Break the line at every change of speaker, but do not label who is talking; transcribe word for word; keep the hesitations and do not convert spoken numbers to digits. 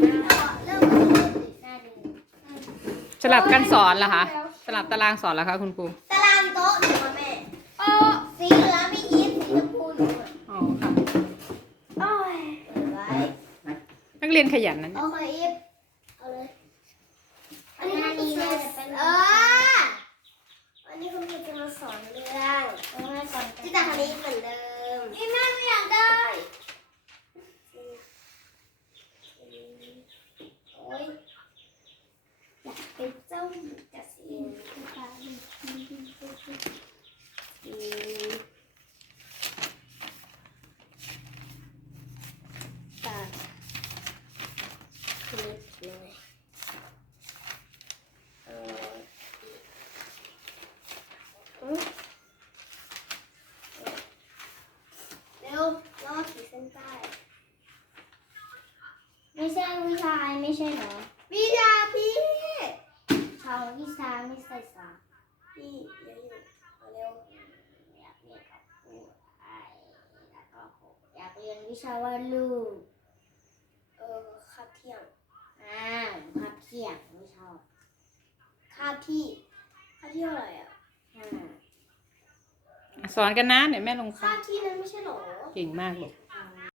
เริ่มเริ่มหน้าดู
สลับกันสอนเหรอคะสลับตารางสอนเหรอคะคุณครู
ตารางโต๊ะหนูอะแม่โอ้สีเหลืองมีอีฟสีชมพูหนูอะ
อ๋อค่ะ
โอ้ยเปิดไว้
นักเรียนขยันนั้น
โอเคอีฟเอาเลยอันนี้คุณครูจะเป็นเอออันนี้คุณครูจะมาสอนเรื่องที่แต่คณิตเหมือนเดิมนี่แม่ไม่อยากได้โอ้ยอยากเป็นเจ้าหญิงกระสินนะคะอืมตัดคลิปเลยเอออืมเร็วลอกขีดเส้นใต้
ไม่ใช่วิชาไม่ใช่เหรอ
วิชาพี่
ชาววิชาไม่ใช่สา
พี่เดี๋ยวอยู่เอาเร็ว
อยากเรียนกับครูไอแล้วก็หกอยากเรียนวิชาวาดรูป
เออคาบเที่ยง
อ้าวพับเที่ยงไม่ชอบ
คาบที่คาบที่เท่าไหร่อ่ะ
ห้า
สอนกันนะเดี๋ยวแม่ลง
คา
ค่ะ
บที่นั้นไม่ใช่หรอ
เก่งมากลูก